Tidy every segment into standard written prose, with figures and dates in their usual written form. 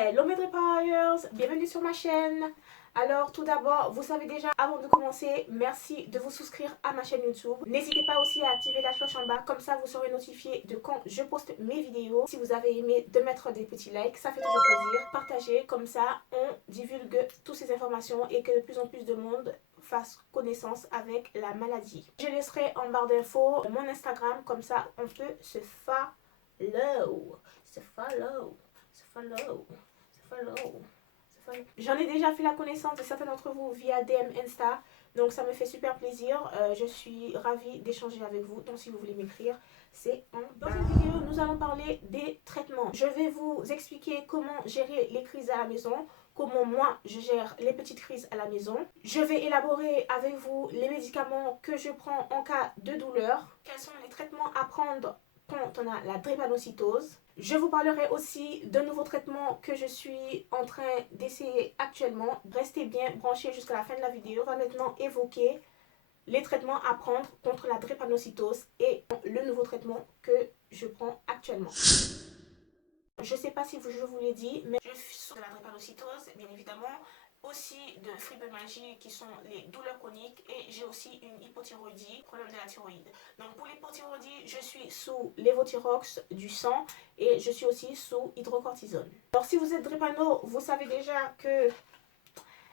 Hello mes Dripers, bienvenue sur ma chaîne. Alors tout d'abord, vous savez déjà, avant de commencer, merci de vous souscrire à ma chaîne YouTube. N'hésitez pas aussi à activer la cloche en bas, comme ça vous serez notifié de quand je poste mes vidéos. Si vous avez aimé, de mettre des petits likes, ça fait toujours plaisir. Partagez, comme ça on divulgue toutes ces informations et que de plus en plus de monde fasse connaissance avec la maladie. Je laisserai en barre d'infos mon Instagram, comme ça on peut se follow. J'en ai déjà fait la connaissance de certains d'entre vous via DM Insta, donc ça me fait super plaisir. Je suis ravie d'échanger avec vous, donc si vous voulez m'écrire, c'est en bas. Dans cette vidéo, nous allons parler des traitements. Je vais vous expliquer comment gérer les crises à la maison, comment moi je gère les petites crises à la maison. Je vais élaborer avec vous les médicaments que je prends en cas de douleur, quels sont les traitements à prendre quand on a la drépanocytose. Je vous parlerai aussi de nouveaux traitements que je suis en train d'essayer actuellement. Restez bien branchés jusqu'à la fin de la vidéo. On va maintenant évoquer les traitements à prendre contre la drépanocytose et le nouveau traitement que je prends actuellement. Je ne sais pas si je vous l'ai dit, mais je suis sur la drépanocytose, bien évidemment, aussi de fibromyalgie qui sont les douleurs chroniques, et j'ai aussi une hypothyroïdie, problème de la thyroïde. Donc pour l'hypothyroïdie, je suis sous lévothyrox du sang et je suis aussi sous hydrocortisone. Alors si vous êtes drépano, vous savez déjà que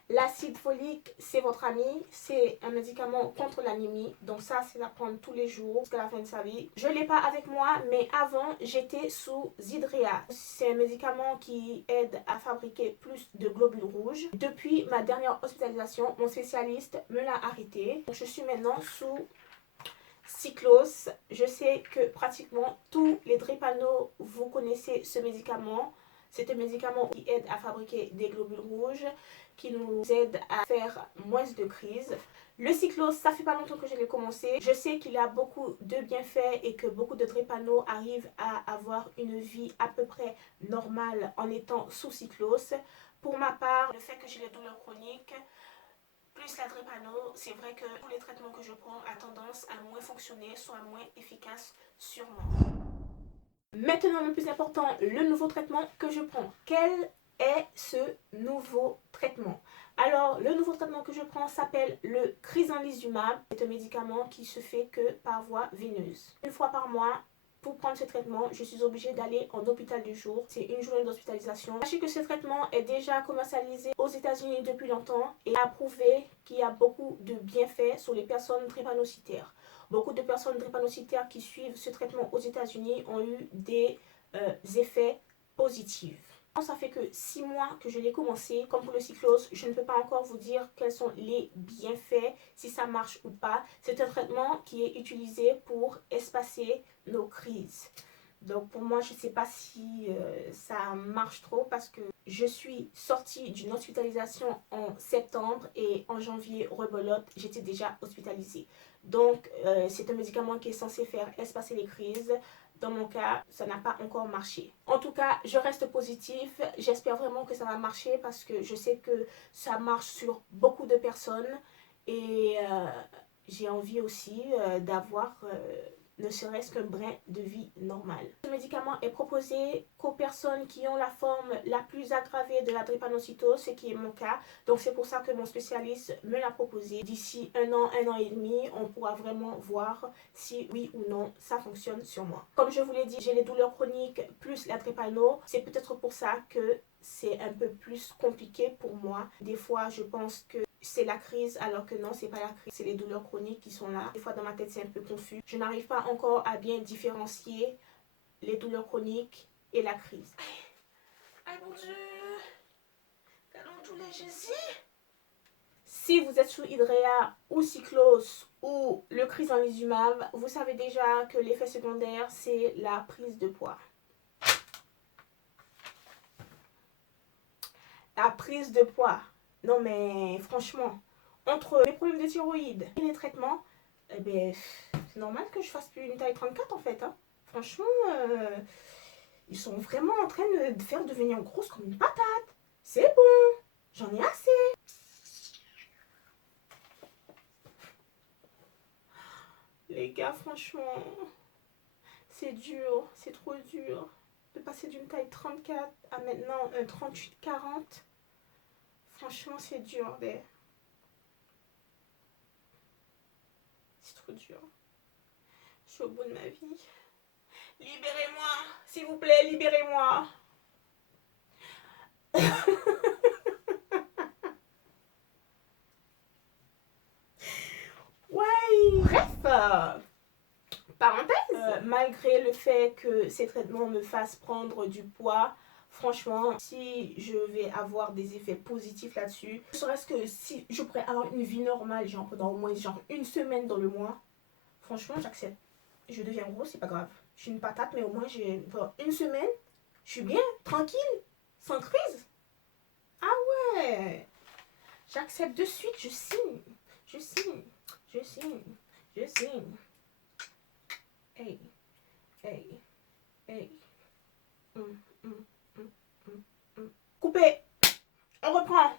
l'acide folique, c'est votre ami, c'est un médicament contre l'anémie, donc ça c'est à prendre tous les jours jusqu'à la fin de sa vie. Je ne l'ai pas avec moi, mais avant j'étais sous Zydrea. C'est un médicament qui aide à fabriquer plus de globules rouges. Depuis ma dernière hospitalisation, mon spécialiste me l'a arrêté. Donc je suis maintenant sous Cyclos. Je sais que pratiquement tous les drépano, vous connaissez ce médicament. C'est un médicament qui aide à fabriquer des globules rouges, qui nous aide à faire moins de crises. Le Cyclos, ça fait pas longtemps que je l'ai commencé. Je sais qu'il a beaucoup de bienfaits et que beaucoup de drépano arrivent à avoir une vie à peu près normale en étant sous Cyclos. Pour ma part, le fait que j'ai les douleurs chroniques, plus la drépano, c'est vrai que tous les traitements que je prends a tendance à moins fonctionner, soit moins efficaces sur moi. Maintenant, le plus important, le nouveau traitement que je prends. Quel est ce nouveau traitement? Alors, le nouveau traitement que je prends s'appelle le crizanlizumab. C'est un médicament qui se fait que par voie veineuse. Une fois par mois, pour prendre ce traitement, je suis obligée d'aller en hôpital du jour. C'est une journée d'hospitalisation. Sachez que ce traitement est déjà commercialisé aux États-Unis depuis longtemps et a prouvé qu'il y a beaucoup de bienfaits sur les personnes drépanocytaires. Beaucoup de personnes drépanocytaires qui suivent ce traitement aux États-Unis ont eu des effets positifs. Ça fait que 6 mois que je l'ai commencé. Comme pour le Cyclos, je ne peux pas encore vous dire quels sont les bienfaits, si ça marche ou pas. C'est un traitement qui est utilisé pour espacer nos crises. Donc pour moi, je ne sais pas si ça marche trop parce que je suis sortie d'une hospitalisation en septembre et en janvier, rebelote, j'étais déjà hospitalisée. Donc c'est un médicament qui est censé faire espacer les crises. Dans mon cas, ça n'a pas encore marché. En tout cas, je reste positive. J'espère vraiment que ça va marcher parce que je sais que ça marche sur beaucoup de personnes. Et j'ai envie aussi d'avoir ne serait-ce qu'un brin de vie normal. Ce médicament est proposé qu'aux personnes qui ont la forme la plus aggravée de la drépanocytose, ce qui est mon cas. Donc c'est pour ça que mon spécialiste me l'a proposé. D'ici un an et demi, on pourra vraiment voir si oui ou non ça fonctionne sur moi. Comme je vous l'ai dit, j'ai les douleurs chroniques plus la drépano. C'est peut-être pour ça que c'est un peu plus compliqué pour moi. Des fois, je pense que c'est la crise, alors que non, c'est pas la crise, c'est les douleurs chroniques qui sont là. Des fois dans ma tête c'est un peu confus. Je n'arrive pas encore à bien différencier les douleurs chroniques et la crise. Aïe mon Dieu, calons tous les Jésus. Si vous êtes sous Hydrea ou Cyclos ou le crizanlizumab, vous savez déjà que l'effet secondaire c'est la prise de poids. La prise de poids. Non mais franchement, entre les problèmes de thyroïde et les traitements, eh ben, c'est normal que je fasse plus une taille 34 en fait. Hein. Franchement, ils sont vraiment en train de faire devenir grosse comme une patate. C'est bon, j'en ai assez. Les gars, franchement, c'est dur, c'est trop dur. de passer d'une taille 34 à maintenant un 38-40. Franchement, c'est dur. C'est trop dur. Je suis au bout de ma vie. Libérez-moi, s'il vous plaît, libérez-moi. Ouais. Bref, parenthèse, malgré le fait que ces traitements me fassent prendre du poids, franchement, si je vais avoir des effets positifs là-dessus, ne serait-ce que si je pourrais avoir une vie normale, genre pendant au moins genre une semaine dans le mois, franchement, j'accepte. Je deviens grosse, c'est pas grave. Je suis une patate, mais au moins, pendant une semaine, je suis bien, tranquille, sans crise. Ah ouais, j'accepte de suite, je signe, je signe, je signe, je signe. Hey, hey, hey. Hum, hum, hum, hum, hum. Coupé. On reprend.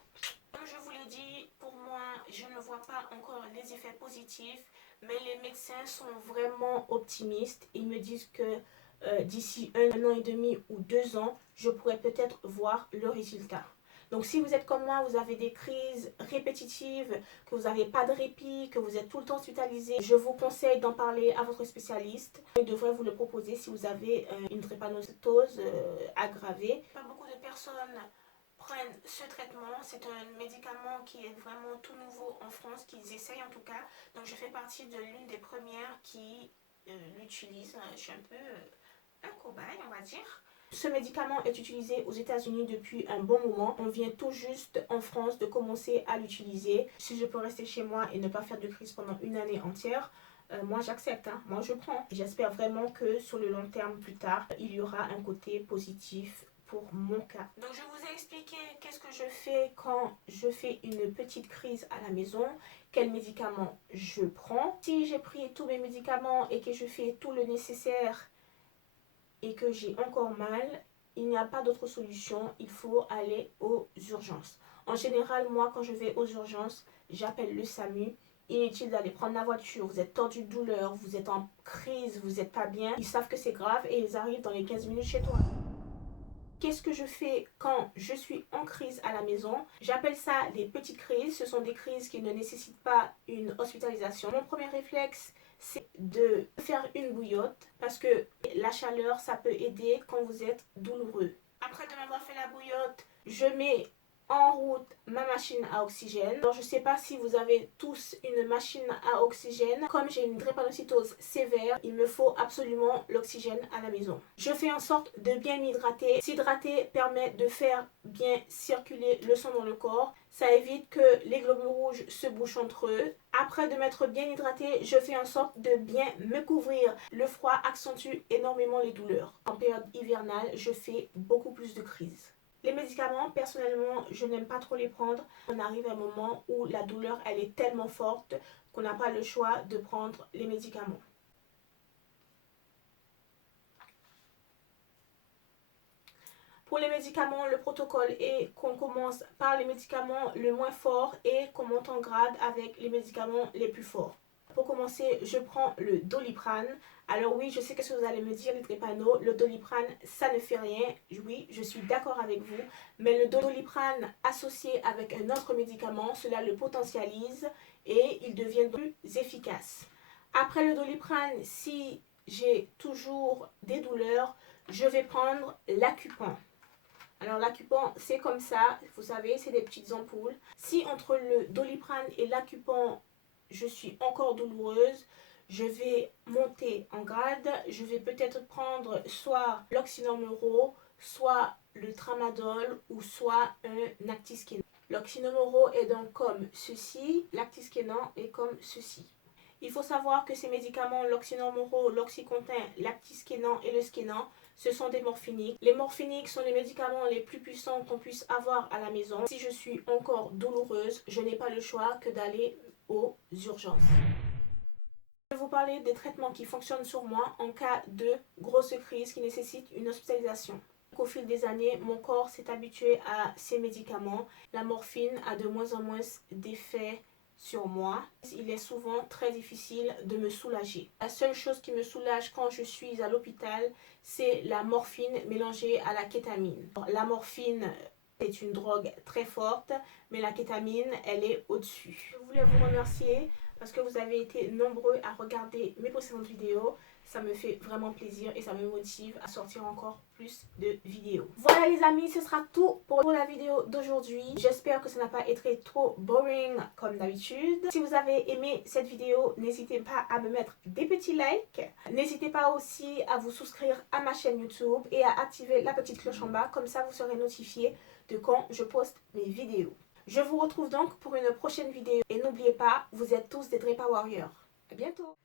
Comme je vous l'ai dit, pour moi, je ne vois pas encore les effets positifs, mais les médecins sont vraiment optimistes. Ils me disent que d'ici un an et demi ou 2 ans, je pourrais peut-être voir le résultat. Donc si vous êtes comme moi, vous avez des crises répétitives, que vous n'avez pas de répit, que vous êtes tout le temps hospitalisé, je vous conseille d'en parler à votre spécialiste. Il devrait vous le proposer si vous avez une drépanocytose aggravée. Pas beaucoup de personnes prennent ce traitement. C'est un médicament qui est vraiment tout nouveau en France, qu'ils essayent en tout cas. Donc je fais partie de l'une des premières qui l'utilise. Je suis un peu un cobaye, on va dire. Ce médicament est utilisé aux États-Unis depuis un bon moment. On vient tout juste en France de commencer à l'utiliser. Si je peux rester chez moi et ne pas faire de crise pendant une année entière, moi j'accepte, hein. Moi je prends. J'espère vraiment que sur le long terme plus tard, il y aura un côté positif pour mon cas. Donc je vous ai expliqué qu'est-ce que je fais quand je fais une petite crise à la maison, quels médicaments je prends. Si j'ai pris tous mes médicaments et que je fais tout le nécessaire et que j'ai encore mal, il n'y a pas d'autre solution, il faut aller aux urgences. En général, moi, quand je vais aux urgences, j'appelle le SAMU. Inutile d'aller prendre la voiture, vous êtes tordu de douleur, vous êtes en crise, vous n'êtes pas bien. Ils savent que c'est grave et ils arrivent dans les 15 minutes chez toi. Qu'est-ce que je fais quand je suis en crise à la maison? J'appelle ça des petites crises. Ce sont des crises qui ne nécessitent pas une hospitalisation. Mon premier réflexe, c'est de faire une bouillotte parce que la chaleur, ça peut aider quand vous êtes douloureux. Après de m'avoir fait la bouillotte, je mets en route ma machine à oxygène. Alors je ne sais pas si vous avez tous une machine à oxygène. Comme j'ai une drépanocytose sévère, il me faut absolument l'oxygène à la maison. Je fais en sorte de bien m'hydrater. S'hydrater permet de faire bien circuler le sang dans le corps. Ça évite que les globules rouges se bouchent entre eux. Après de m'être bien hydraté, je fais en sorte de bien me couvrir. Le froid accentue énormément les douleurs. En période hivernale, je fais beaucoup plus de crises. Les médicaments, personnellement, je n'aime pas trop les prendre. On arrive à un moment où la douleur, elle est tellement forte qu'on n'a pas le choix de prendre les médicaments. Pour les médicaments, le protocole est qu'on commence par les médicaments le moins fort et qu'on monte en grade avec les médicaments les plus forts. Pour commencer, je prends le Doliprane. Alors oui, je sais ce que vous allez me dire, les drépano, le Doliprane, ça ne fait rien. Oui, je suis d'accord avec vous. Mais le Doliprane associé avec un autre médicament, cela le potentialise et il devient plus efficace. Après le Doliprane, si j'ai toujours des douleurs, je vais prendre l'Acupan. Alors l'Acupan, c'est comme ça, vous savez, c'est des petites ampoules. Si entre le Doliprane et l'Acupan, je suis encore douloureuse, je vais monter en grade. Je vais peut-être prendre soit l'oxynomoro, soit le tramadol ou soit un Actiskénan. L'oxynomoro est donc comme ceci, l'Actiskénan est comme ceci. Il faut savoir que ces médicaments, l'oxynomoro, l'oxycontin, l'Actiskénan et le Skénan, ce sont des morphiniques. Les morphiniques sont les médicaments les plus puissants qu'on puisse avoir à la maison. Si je suis encore douloureuse, je n'ai pas le choix que d'aller aux urgences. Je vais vous parler des traitements qui fonctionnent sur moi en cas de grosse crise qui nécessite une hospitalisation. Au fil des années, mon corps s'est habitué à ces médicaments. La morphine a de moins en moins d'effets sur moi. Il est souvent très difficile de me soulager. La seule chose qui me soulage quand je suis à l'hôpital, c'est la morphine mélangée à la kétamine. La morphine est une drogue très forte, mais la kétamine, elle est au-dessus. Je voulais vous remercier parce que vous avez été nombreux à regarder mes précédentes vidéos. Ça me fait vraiment plaisir et ça me motive à sortir encore plus de vidéos. Voilà les amis, ce sera tout pour la vidéo d'aujourd'hui. J'espère que ça n'a pas été trop boring comme d'habitude. Si vous avez aimé cette vidéo, n'hésitez pas à me mettre des petits likes. N'hésitez pas aussi à vous souscrire à ma chaîne YouTube et à activer la petite cloche en bas. Comme ça, vous serez notifié de quand je poste mes vidéos. Je vous retrouve donc pour une prochaine vidéo. Et n'oubliez pas, vous êtes tous des Drepa Warriors. À bientôt!